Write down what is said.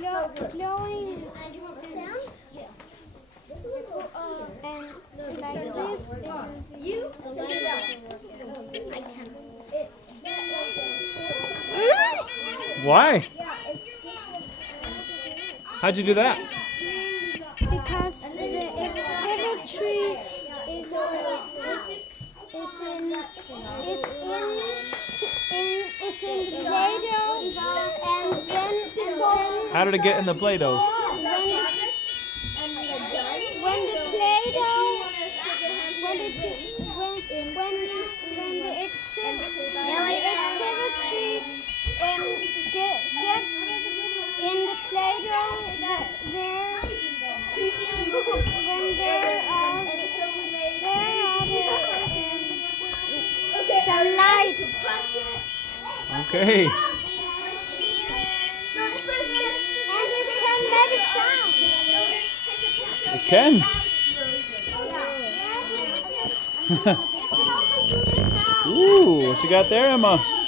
glowing sounds. And like this. I can. Why? How'd you do that? Because the exhibitry is in the Play-Doh, and then How did it get in the Play-Doh? when the Play-Doh when the exhibitry gets in the Play-Doh, there are some lights. Okay. And it can make a sound. It can. Yes. Ooh, what you got there, Emma?